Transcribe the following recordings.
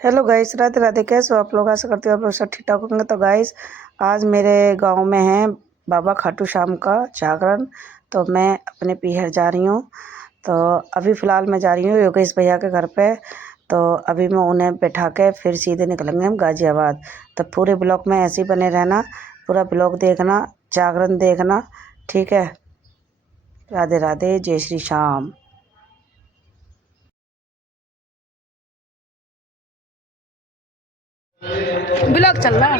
Hello guys, Radhe Radhe. कैसे हो आप लोग? आशा करती हूँ आप लोग सब ठीक ठाक होंगे। तो गाइस, आज मेरे गांव में है बाबा खाटू श्याम का जागरण, तो मैं अपने पीहर जा रही हूँ। तो अभी फ़िलहाल मैं जा रही हूँ योगेश भैया के घर पे। तो अभी मैं उन्हें बैठा के फिर सीधे निकलेंगे हम गाज़ियाबाद। तो पूरे ब्लॉग में ऐसे ही बने रहना, पूरा ब्लॉग देखना, जागरण देखना, ठीक है। राधे राधे, जय श्री श्याम। ब्लॉग चल रहा है,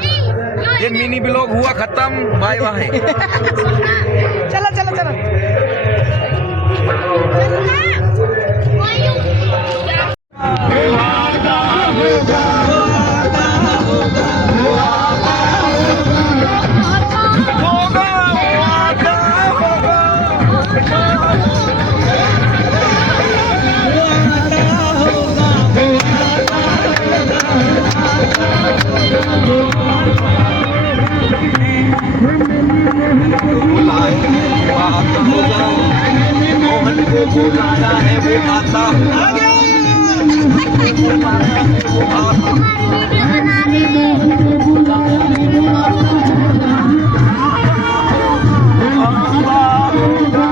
ये मिनी ब्लॉग हुआ खत्म, बाय बाय। चलो चलो चलो। मोहन को बुलाया है वो आता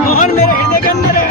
मोहन मेरे हृदय के अंदर है।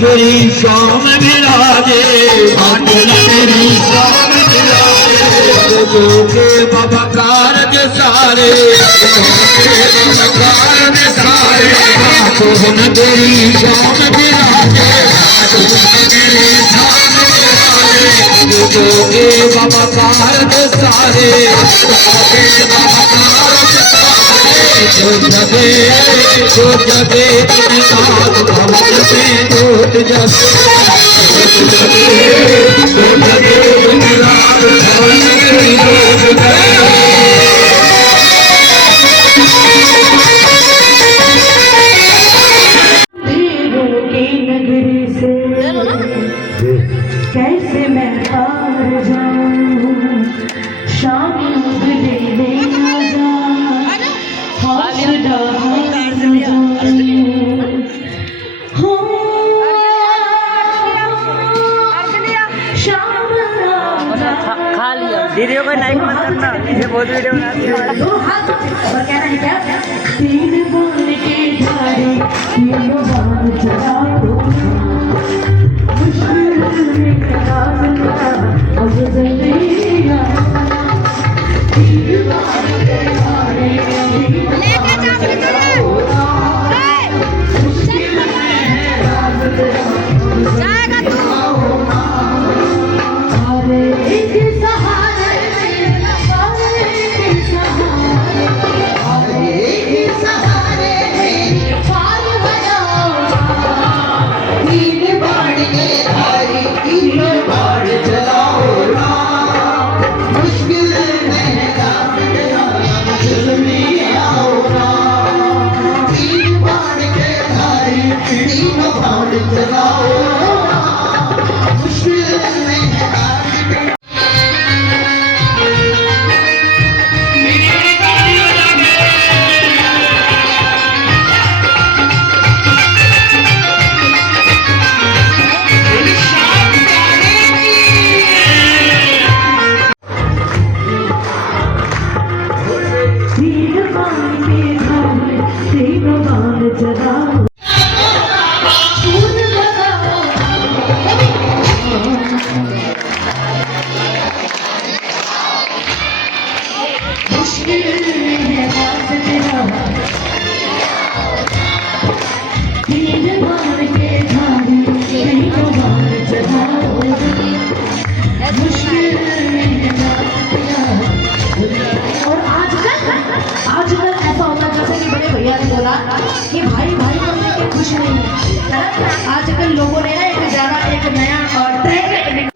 तेरी शाम विराजे, तेरी शाम विराजे, जो के बाबा कारज सारे, कारज सारे, सोहन तेरी शाम विराजे, तेरी शाम विराजे, जो के बाबा कारज सारे, जो जगे नाथ भवन में टूट जगे, जो जगे नाथ भवन में टूट नगरी से कैसे मैं हार जाऊं, शाम उगले ना जा, हौसला हार खा लिया। वीडियो को लाइक मत करना, ये बहुत वीडियो बनाती है। और कहना है क्या, तीन बोल के धारे तीन बार चला मुश्किल में खड़ा अब जल्दी तीन बार के धारे जाएगा तू। एक सहारे जगाओ खून लगाओ मुश्किल है बात तेरा तीन मार के धारी नहीं तो मार जगाओ मुश्किल है बात तेरा। और आजकल ऐसा होता है जैसे कि बड़े भैया ने बोला कि भाई भाई को लेके खुश नहीं है। आजकल लोगों ने ना एक ज्यादा एक नया और ट्रेंड में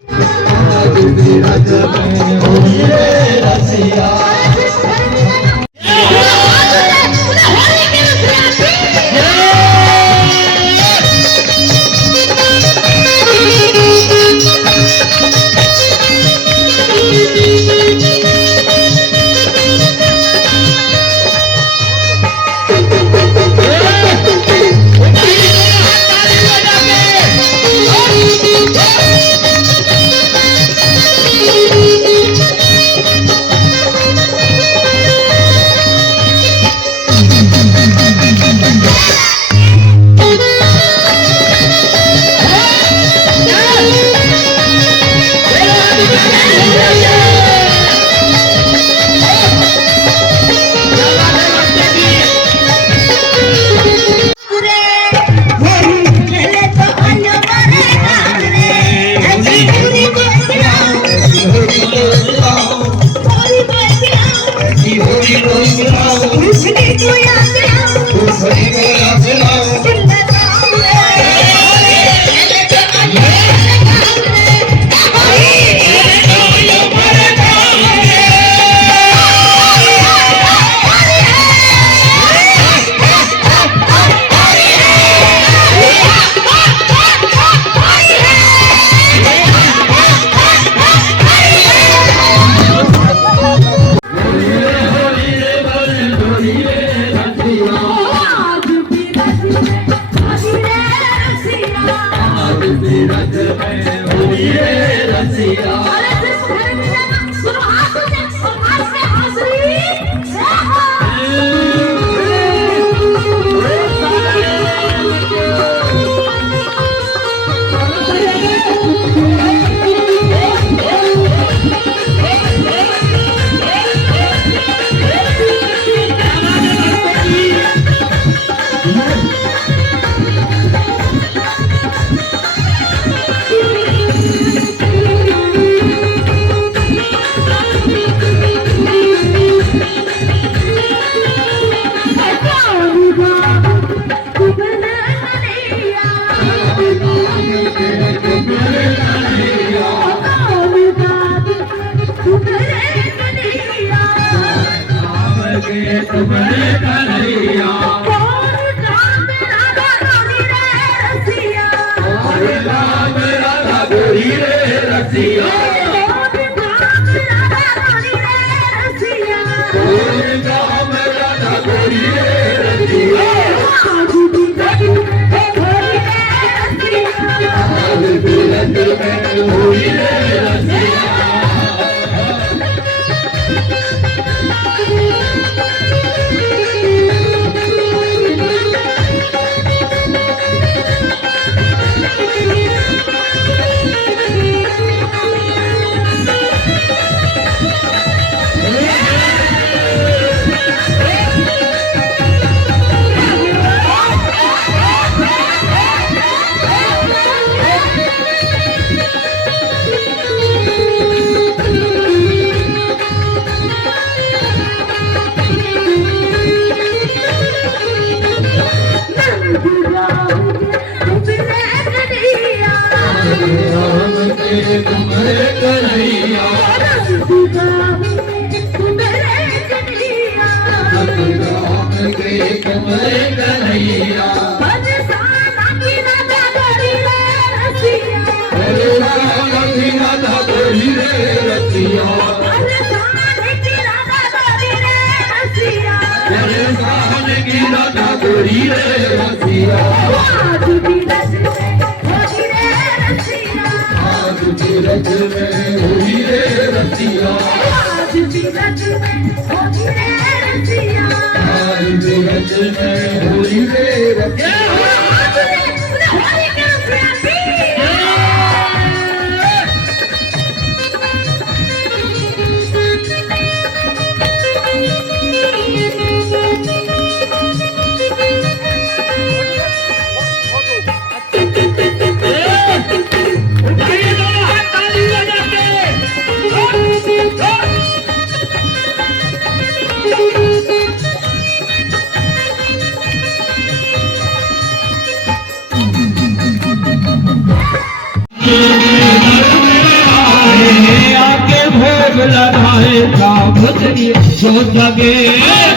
लगाए काम तेरी जोत जगे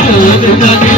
जोत जगे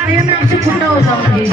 भैया मैं आपसे गुंडा हो जाऊंगी।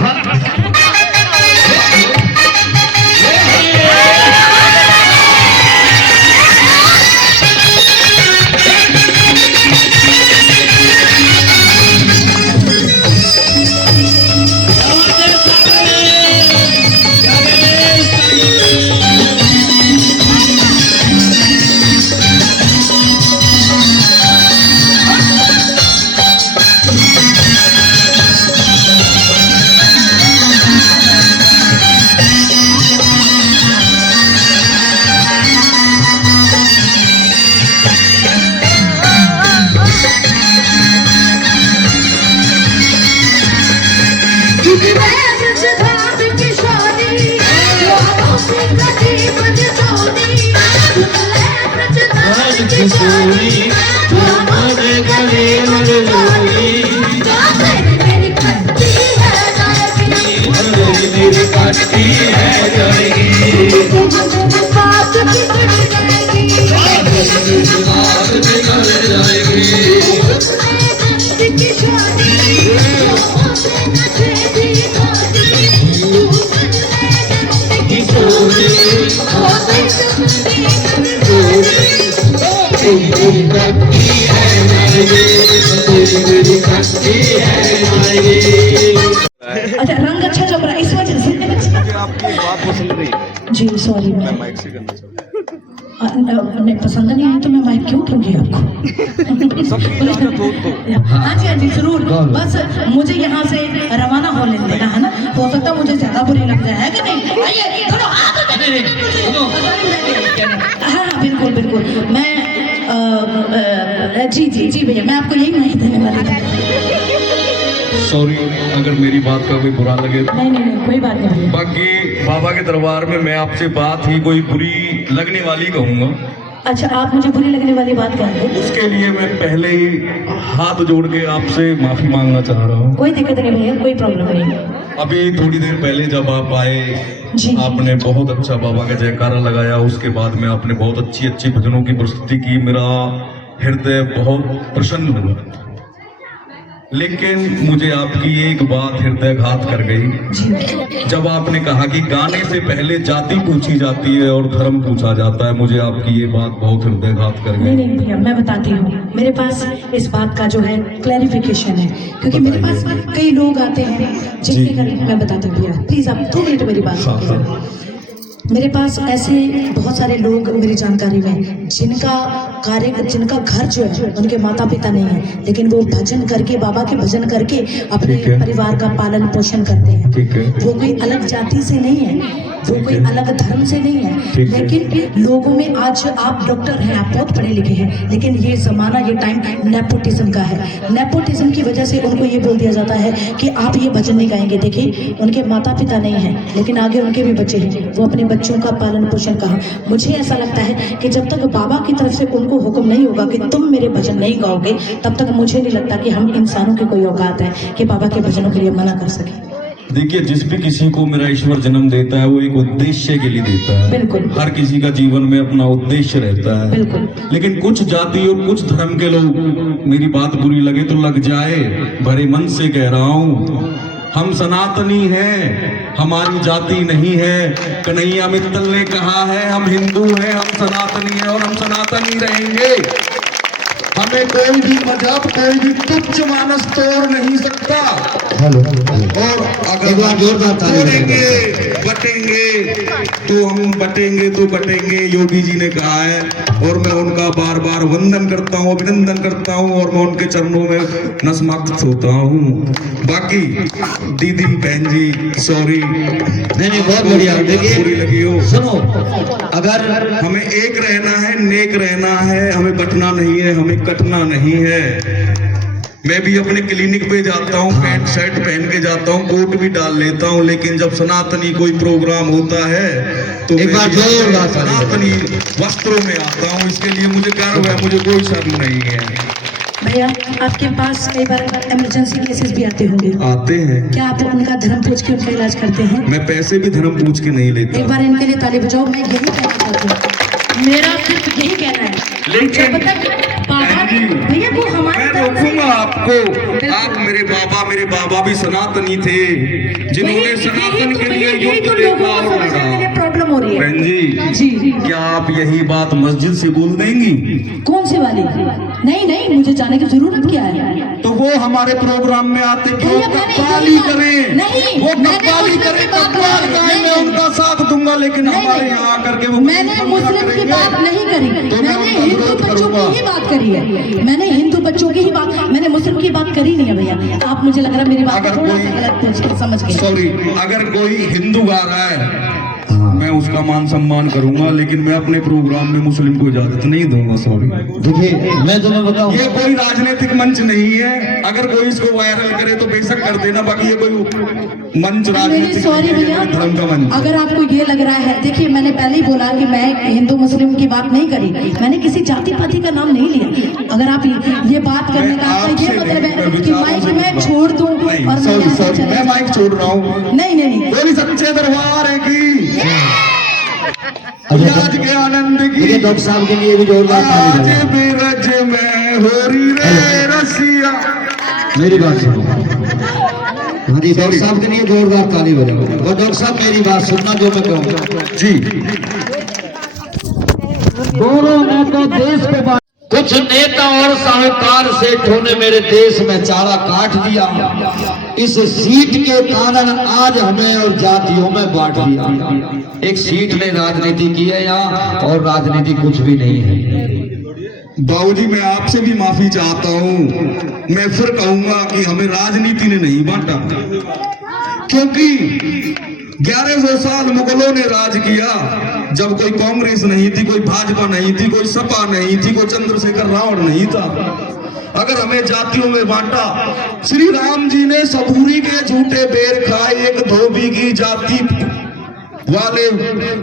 अच्छा रंग अच्छा जम रहा है इस वजह से आपकी बात पसंद नहीं है, जी सॉरी मैं माइक से करना चाहता नहीं पसंद नहीं है तो मैं माइक क्यों दूंगी आपको हाँ जी जरूर बस मुझे यहाँ से रवाना हो लेना देना है ना हो सकता है मुझे ज्यादा बुरी लग जाए है कि नहीं आइए थोड़ा हाथ हाँ बिल्कुल बिल्कुल मैं जी जी जी भैया मैं आपको यही माइक देने वाली थी सॉरी अगर मेरी बात का कोई बुरा लगे तो। नहीं नहीं नहीं कोई बात नहीं भैया बाकी बाबा के दरबार में मैं आपसे बात ही कोई बुरी लगने वाली कहूँगा, अच्छा आप मुझे बुरी लगने वाली बात कर रहे हैं उसके लिए मैं पहले ही हाथ जोड़ के आपसे माफी मांगना चाह रहा हूँ। कोई दिक्कत नहीं भैया कोई प्रॉब्लम नहीं अभी थोड़ी देर पहले जब आप आए जी। आपने बहुत अच्छा बाबा का जयकारा लगाया, उसके बाद में आपने बहुत अच्छी अच्छी भजनों की प्रस्तुति की, मेरा हृदय बहुत प्रसन्न हुआ। लेकिन मुझे आपकी एक बात हृदयघात कर गई जब आपने कहा कि गाने से पहले जाति पूछी जाती है और धर्म पूछा जाता है। मुझे आपकी ये बात बहुत हृदयघात कर नहीं गई। नहीं भैया मैं बताती हूँ, मेरे पास इस बात का जो है क्लैरिफिकेशन है, क्योंकि मेरे पास कई लोग आते हैं जिनके घर मैं बताती हूँ भैया प्लीज आप 2 मिनट मेरी बात हाँ, सुनिए। मेरे पास ऐसे बहुत सारे लोग मेरी जानकारी में जिनका घर जो है उनके माता पिता नहीं है, लेकिन वो भजन करके, बाबा के भजन करके अपने ठीक है। परिवार का पालन पोषण करते हैं। ठीक है। वो कोई अलग जाति से नहीं है, वो कोई अलग धर्म से नहीं है, ठीक है। लेकिन लोगों में आज आप डॉक्टर हैं, आप बहुत पढ़े लिखे हैं, लेकिन ये जमाना, ये टाइम नेपोटिज्म का है। नेपोटिज्म की वजह से उनको ये बोल दिया जाता है कि आप ये भजन नहीं गाएंगे। देखिए, उनके माता पिता नहीं हैं, लेकिन आगे उनके भी बच्चे हैं, वो अपने बच्चों का पालन पोषण कहा। मुझे ऐसा लगता है कि जब तक बाबा की तरफ से उनको हुक्म नहीं होगा कि तुम मेरे भजन नहीं गाओगे, तब तक मुझे नहीं लगता कि हम इंसानों की कोई औकात है कि बाबा के भजनों के लिए मना कर सके। देखिए, जिस भी किसी को मेरा ईश्वर जन्म देता है वो एक उद्देश्य के लिए देता है। बिल्कुल। हर किसी का जीवन में अपना उद्देश्य रहता है। बिल्कुल। लेकिन कुछ जाति और कुछ धर्म के लोग, मेरी बात बुरी लगे तो लग जाए, भरे मन से कह रहा हूँ, हम सनातनी हैं, हमारी जाति नहीं है। कन्हैया मित्तल ने कहा है, हम हिंदू हैं, हम सनातनी हैं और हम सनातनी रहेंगे। हमें कोई भी मजहब, कोई भी तुच्छ मानस तोड़ नहीं सकता। हेलो और अगर एक बार जोरदार ताली तोड़ेंगे, बटेंगे तो हम बटेंगे, योगी जी ने कहा है। और मैं उनका बार बार वंदन करता हूँ, अभिनंदन करता हूँ और मैं उनके चरणों में नतमस्तक होता हूँ। बाकी दीदी, बहन जी, सॉरी, नहीं बहुत बढ़िया। देखिए, बुरी लगी हो, सुनो, अगर हमें एक रहना है, नेक रहना है, हमें बटना नहीं है, हमें कटना नहीं है। मैं भी अपने क्लिनिक पे जाता हूँ, पैंट शर्ट पहन के जाता हूँ, कोट भी डाल लेता हूँ, लेकिन जब सनातनी कोई प्रोग्राम होता है तो एक बार मैं भी जोरदार सनातनी वस्त्रों में आता हूँ। इसके लिए मुझे गर्व है, मुझे कोई शर्म नहीं है। भैया, आपके पास कई बार इमरजेंसी केसेस भी आते होंगे, आते हैं। क्या आप उनका धर्म पूछ के उनका इलाज करते हैं? मैं पैसे भी धर्म पूछ के नहीं लेता। एक बार इनके लिए ताली बजाओ। मैं यही कहना चाहती हूँ, मेरा सिर्फ यही कहना है, लेकिन जब तक बाबा, जी, भैया वो हमारे मैं तरफ से, रोकूंगा आपको। आप मेरे बाबा भी सनातनी थे, जिन्होंने सनातन के लिए युद्ध देखा और लड़ा। प्रॉब्लम हो रही है। बहन जी, जी, क्या आप यही बात मस्जिद से बोल देंगी? कौन सी वाली? नहीं, मुझे जाने की जरूरत क्या है? तो वो हमारे प्रोग्राम में आते क्यों? भैया, मैंने कव्वाली यही बात- करें, नहीं, वो मैंने कव्वाली मुस्लिम करें, की बात कव्वाल नहीं- गाएं, मैं नहीं। उनका साथ दूंगा, लेकिन नहीं, हमारे नहीं। यहाँ आकर के वो मैंने मुस्लिम की बात नहीं करी, तो मैं मैंने उनका हिंदू विरोध बच्चों करूंगा। की ही बात करी है। मैंने हिंदू बच्चों की ही बात, मैंने मुस्लिम की बात करी नहीं है भैया। आप, मुझे लग रहा है मेरी बात अगर को थोड़ा कोई- सा गलत समझ गए। सॉरी, अगर कोई हिंदू गा रहा है मैं उसका मान सम्मान करूंगा, लेकिन मैं अपने प्रोग्राम में मुस्लिम को इजाजत नहीं दूंगा। सॉरी। देखिए, मैं तुम्हें बताऊं, ये कोई राजनीतिक मंच नहीं है। अगर कोई इसको वायरल करे तो बेशक कर देना, बाकी ये कोई मंच मेरी राजनीतिक सॉरी नहीं है, भैया, धर्म का मंच। अगर आपको ये लग रहा है, देखिए मैंने पहले ही बोला कि मैं हिंदू मुस्लिम की बात नहीं करी, मैंने किसी जाति पाति का नाम नहीं लिया। अगर आप ये बात करने का आपका ये आपसे मतलब नहीं, है कि विचारों माइक से मैं बात- छोड़ दूं नहीं, और मैं यहाँ से सॉरी, चले मैं जाऊं। माइक छोड़ रहा हूँ। नहीं, बोली सच्चे दरबार है की अच्छा, आज के आनंद की देखिए डॉक्टर साहब के लिए भी जोरदार ताली आज बजाओ। बिरज में होरी रे रसिया। मेरी बात सुनो। हाँ जी, डॉक्टर साहब के लिए जोरदार ताली बजाओ। और डॉक्टर साहब मेरी बात सुनना जो मैं कहूँ जी, दोनों ने तो देश को कुछ नेता और साहूकार सेठों ने मेरे देश में चारा काट दिया। इस सीट के कारण आज हमें और जातियों में बांट दिया। एक सीट ने राजनीति की है यहाँ, और राजनीति कुछ भी नहीं है। बाबूजी मैं आपसे भी माफी चाहता हूँ। मैं फिर कहूंगा कि हमें राजनीति ने नहीं बांटा, क्योंकि 1100 साल मुगलों ने राज किया, जब कोई कांग्रेस नहीं थी, कोई भाजपा नहीं थी, कोई सपा नहीं थी, कोई चंद्रशेखर रावण नहीं था। अगर हमें जातियों में बांटा, श्री राम जी ने सबूरी के झूठे बेर खाए, एक धोबी की जाति वाले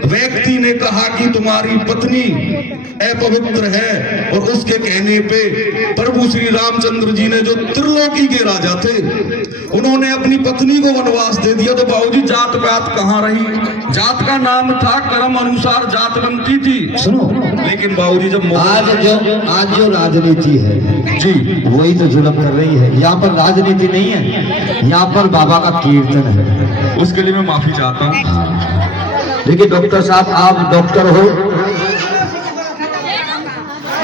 व्यक्ति ने कहा कि तुम्हारी पत्नी अपवित्र है, और उसके कहने पे प्रभु श्री रामचंद्र जी ने, जो त्रिलोकी के राजा थे, उन्होंने अपनी पत्नी को वनवास दे दिया। तो बाबूजी जात पात कहाँ रही? जात का नाम था, कर्म अनुसार जात बनती थी। सुनो, लेकिन बाबूजी जब आज जो राजनीति है जी, वही तो जुल्म कर रही है। यहाँ पर राजनीति नहीं है, यहाँ पर बाबा का कीर्तन है। उसके लिए मैं माफी चाहता हूँ। देखिए डॉक्टर साहब, आप डॉक्टर हो,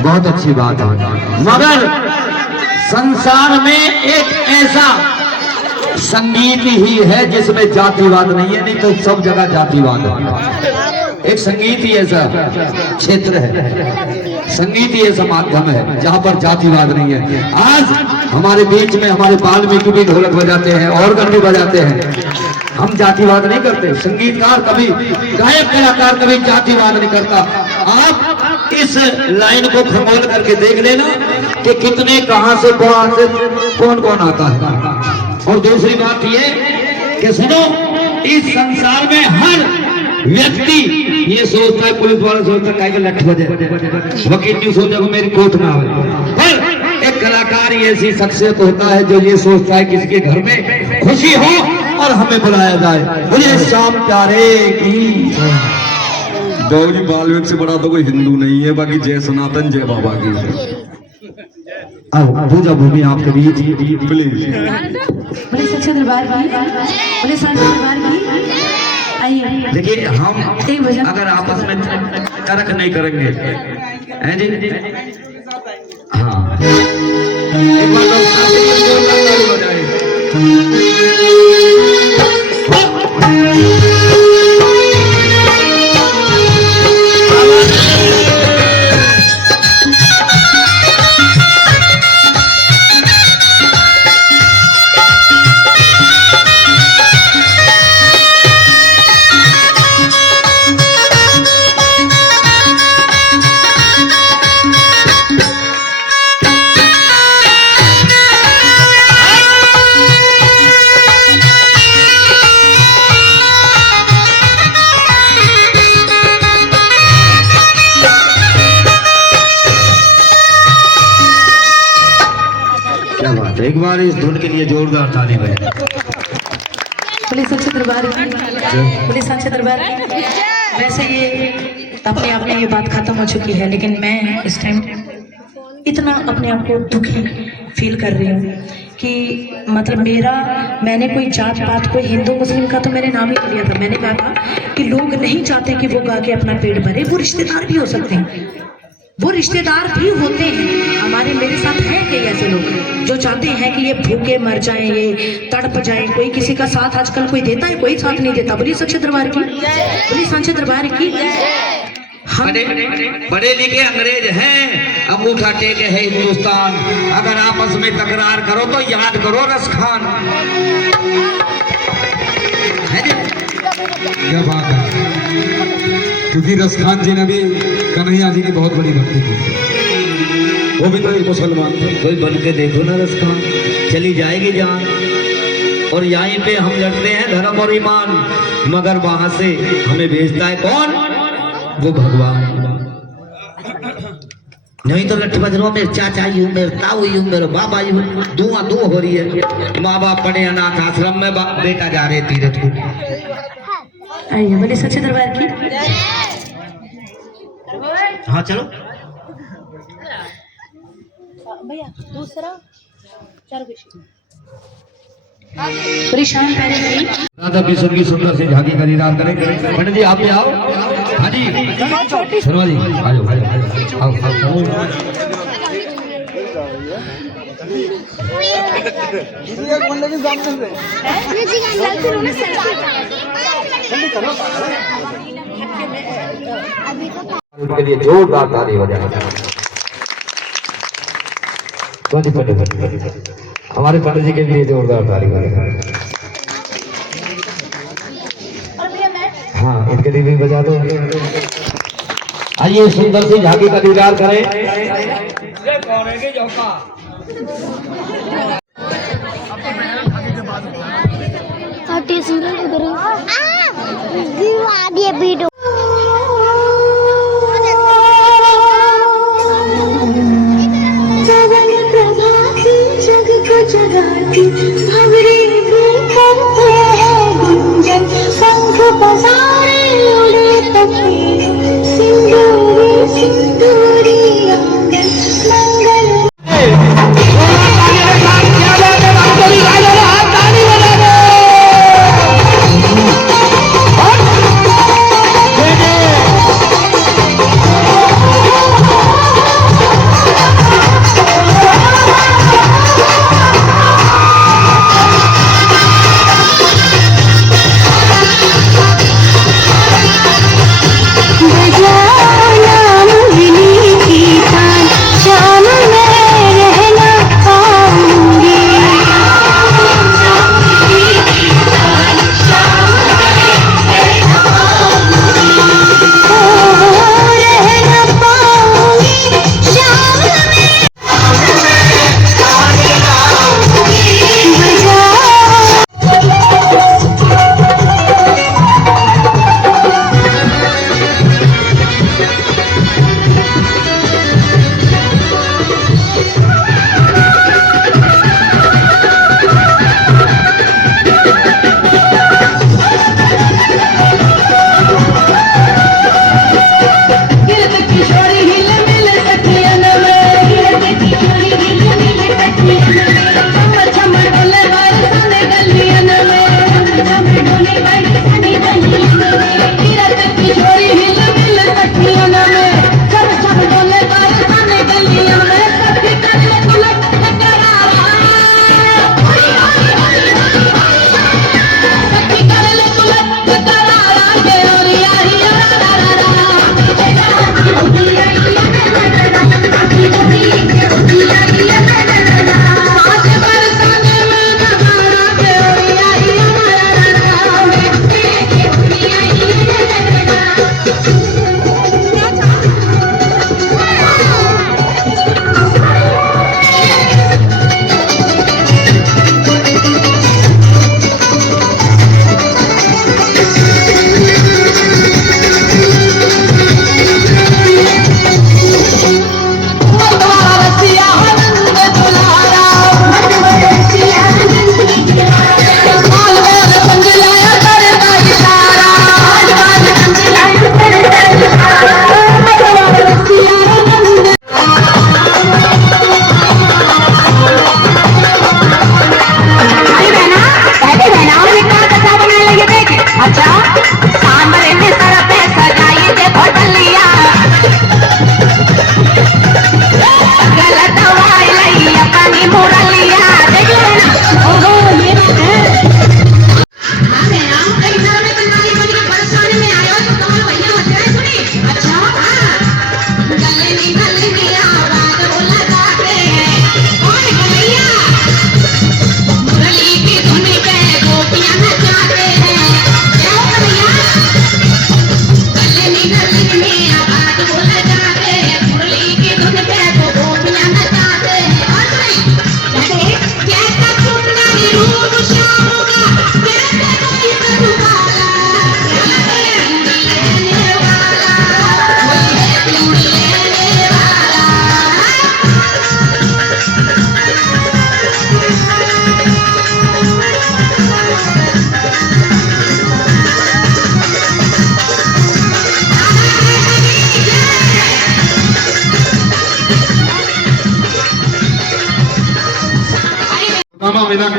बहुत अच्छी बात है, मगर संसार में एक ऐसा संगीत ही है जिसमें जातिवाद नहीं है, नहीं तो सब जगह जातिवाद है। एक संगीत ही ऐसा क्षेत्र है, संगीत ही ऐसा माध्यम है जहाँ पर जातिवाद नहीं है। आज हमारे बीच में हमारे वाल्मीकि भी ढोलक बजाते हैं, ऑर्गन भी बजाते हैं। हम जातिवाद नहीं करते, संगीतकार कभी, गायक कलाकार कभी जातिवाद नहीं करता। आप इस लाइन को खमोल करके देख लेना कि कितने कहां से कौन कौन आता है। और दूसरी बात ये कि सुनो, इस संसार में हर व्यक्ति ये सोचता है, पुलिस वाला सोचता है कि लठ बजे, वकील नहीं सोचता कि मेरी कोर्ट ना हो, पर एक कलाकार ही ऐसी शख्सियत होता है जो ये सोचता है कि इसके घर में खुशी हो और हमें बुलाया जाए। मुझे शाम प्यारे की बाबू जी, बाल्मीकि से बड़ा तो कोई हिंदू नहीं है, बाकी जय सनातन जय बाबा की। पूजा भूमि आपके बीच प्लीज। बड़े सच्चे दरबार की, बड़े सच्चे दरबार की। आइए देखिए, हम एक भजन अगर आपस में तर्क नहीं करेंगे, हैं जी? हाँ, एक बार लोग साथ में जोरदार हो जाए। एक बार इस धुन के लिए जोरदार ताली बजाएं। बड़े सच्चे दरबार की, बड़े सच्चे दरबार की। वैसे ये अपने आप में ये बात खत्म हो चुकी है, लेकिन मैं इस टाइम इतना अपने आप को दुखी फील कर रही हूँ कि मतलब मैंने कोई जात पात, कोई हिंदू मुस्लिम का तो मैंने नाम ही नहीं लिया था। मैंने कहा कि लोग नहीं चाहते कि वो गा के अपना पेट भरे, वो रिश्तेदार भी हो सकते हैं, वो रिश्तेदार भी होते हैं। हमारे मेरे साथ हैं कई ऐसे लोग जो चाहते हैं कि ये भूखे मर जाएं, ये तड़प जाएं। कोई किसी का साथ आजकल कोई देता है, कोई साथ नहीं देता। बोलिए सच्चे दरबार की, बोलिए सच्चे दरबार की। बड़े लिखे अंग्रेज हैं, अंगूठा टेके है हिंदुस्तान। अगर आपस में तकरार करो तो याद करो रसखान। है जी? क्या बात है, क्योंकि रसखान जी ने भी कन्हैया जी की बहुत बड़ी भक्ति की, वो भी तो एक मुसलमान थे। कोई बन के देखो ना रसखान, चली जाएगी जान। और यहीं पे हम लड़ते हैं धर्म और ईमान, मगर वहां से हमें भेजता है कौन? वो भगवान। नहीं तो लठ बज रहा, मेरे चाचा यूं, मेरे ताऊ यूं, मेरे बाबा यूं, धुआं हो रही है। माँ बाप पढ़े अनाथ आश्रम में, बेटा जा रहे तीर्थ को। आइए बोलिए सच्चे दरबार की। हाँ चलो। भैया दूसरा चार पूरी शाम पहले नहीं। राधा किशोर की सुंदर से झांकी का दीदार करें। पंडित जी आप भी आओ। हाँ जी शर्मा जी आ जाओ, आओ। उनके लिए जोरदार ताली बजाएं। हमारे पंडित जी के लिए जोरदार ताली बजाएं। हाँ, इनके लिए भी बजा दो। आइए सुंदर सी झांकी का दीदार करें। जगाती भवरे करते हैं गुंजन, शंख पसारे उड़े पक्षी, सिंदूरी सिंदूरी आंगन मंगल। सुदामा मिलन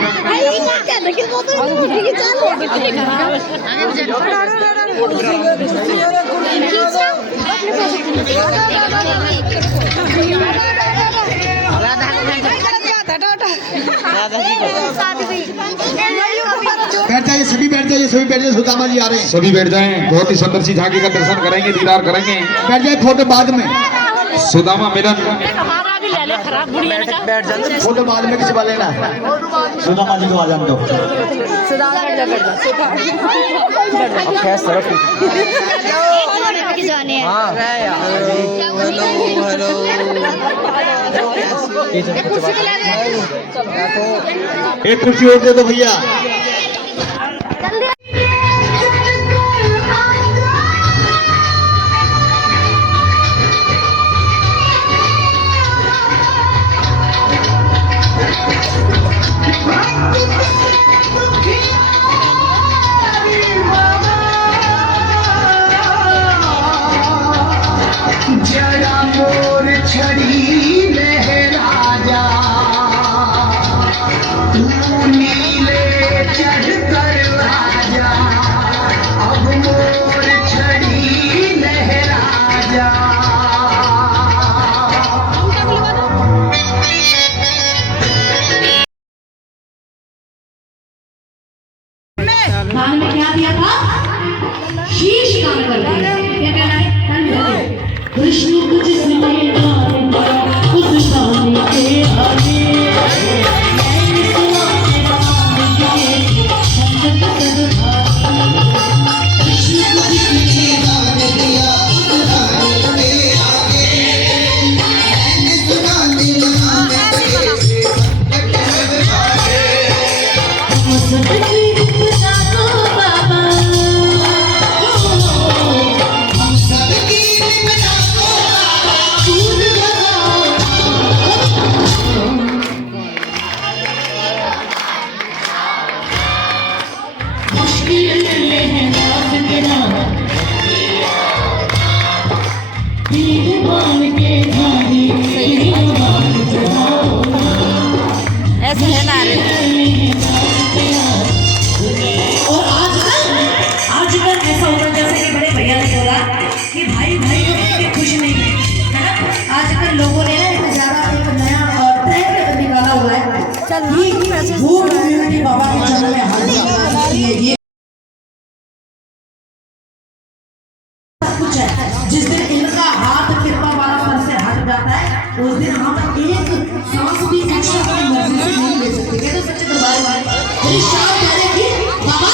बैठ जाइए, सभी बैठ जाइए, सभी बैठ जाइए, सुदामा जी आ रहे हैं। सभी बैठ जाएं, बहुत ही सुंदर सी झांकी का दर्शन करेंगे, दीदार करेंगे। बैठ जाए, फोटो बाद में, सुदामा मिलन फोटो बाद में किसी वाले ना, सुदामा जी को आ जाने दो। एक कुर्सी और दे दो भैया। जरा मोर छड़ी लहरा जा, तू नीले चढ़ कर राजा, अब मोर छड़ी लहरा जा। गान में क्या दिया था? शीश गान कर दिया। क्या कहना है? कृष्ण कुछ सुने उस गाने के आगे ऐसे है ना रे। और आजकल ऐसा होता है जैसे कि बड़े भैया ने बोला कि भाई भाई को देख के खुश नहीं है ना। आजकल लोगों ने ज्यादा एक नया ट्रेंड निकाला हुआ है, वो कम्युनिटी बाबा के चरण में हाथ लगाना चाहिए। ये कुछ है जिस दिन इनका हाथ कृपा वाला पर से हट जाता है, उस दिन हम एक सांस भी एक्स्ट्रा अपनी मर्जी से नहीं ले सकते। कहते सच्चे दरबार वाले मेरी शान कह रहे कि बाबा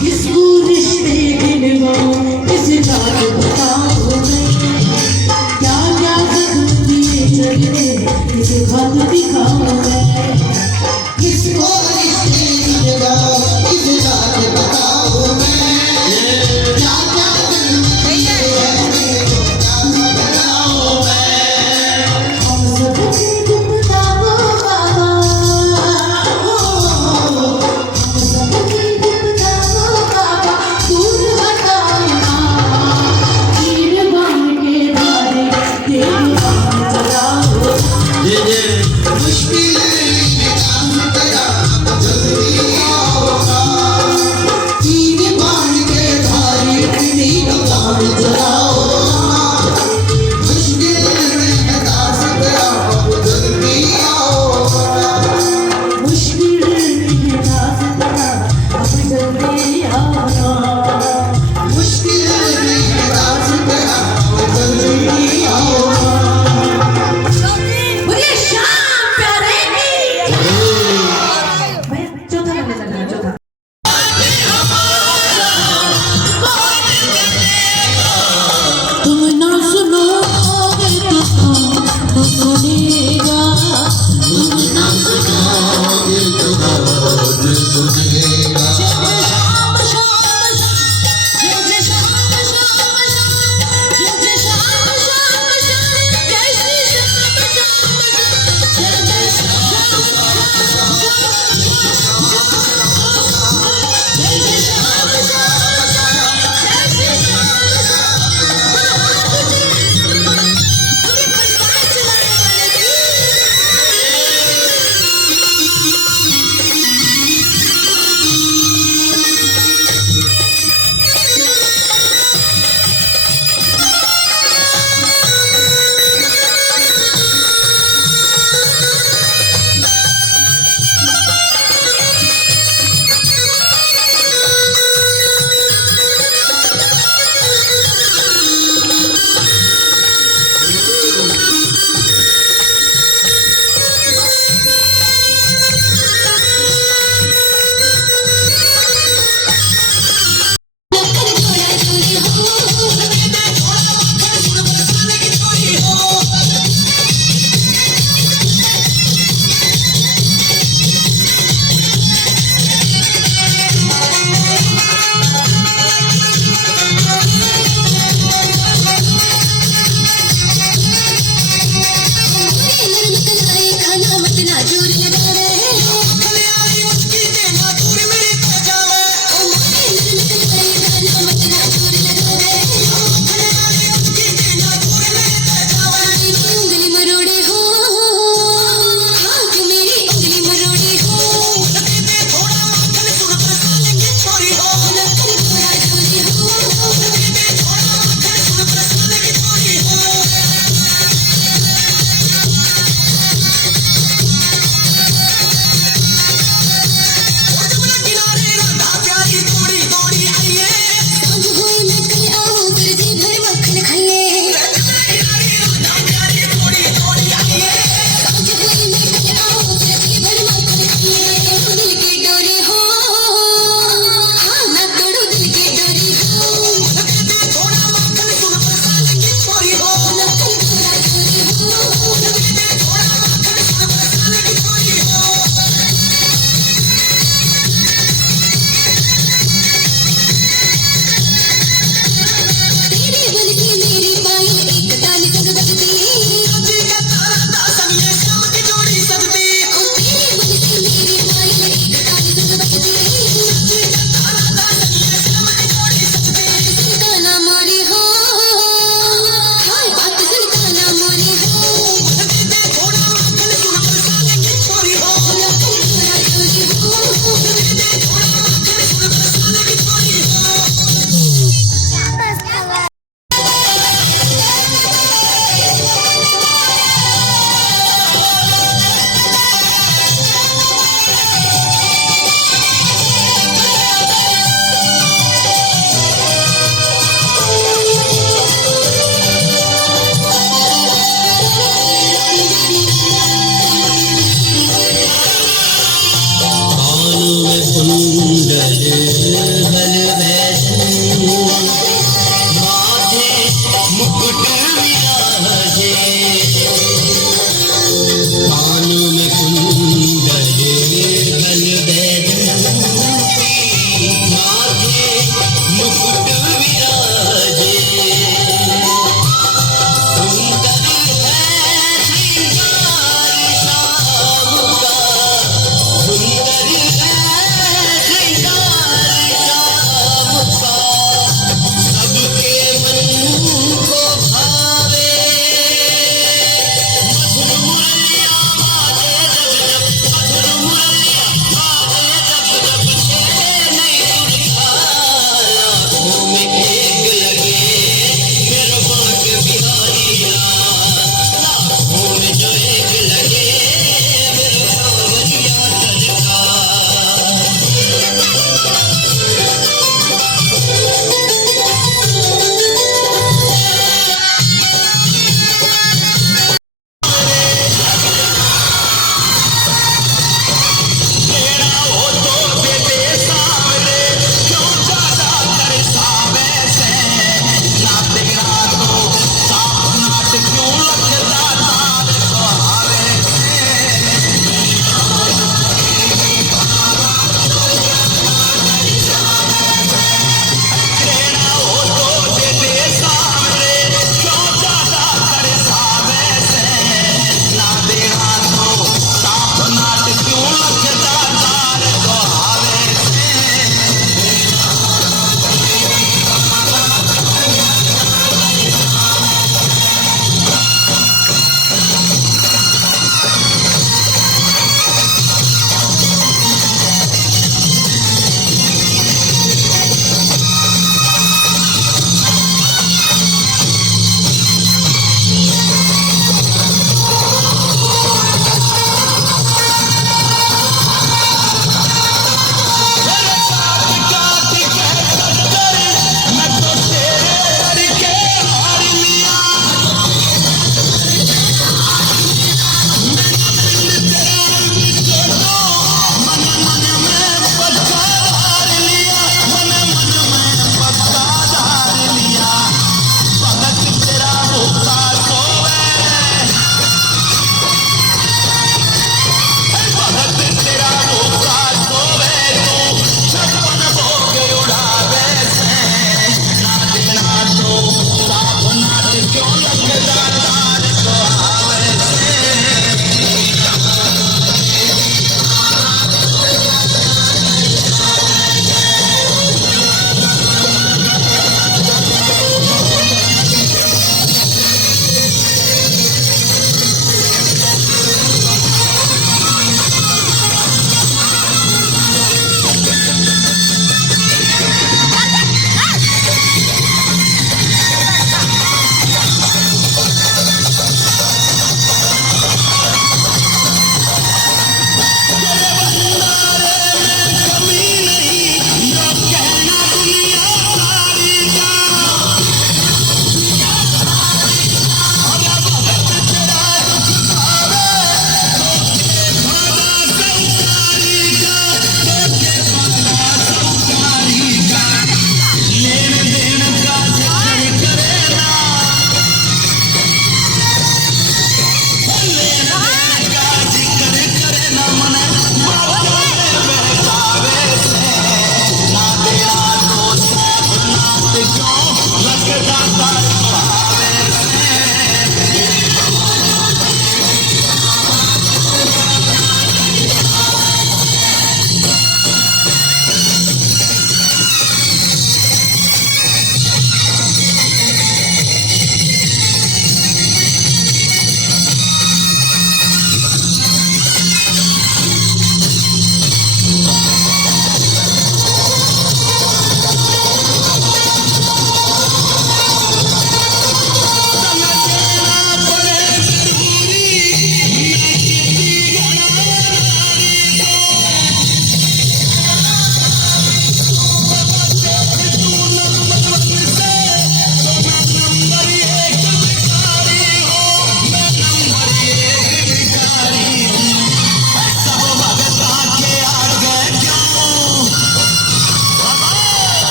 किसको रिश्ते गिनवाऊं, किस बात बताऊं, क्या क्या जख्म दिए चले, किस खत दिखाऊं मैं, किसको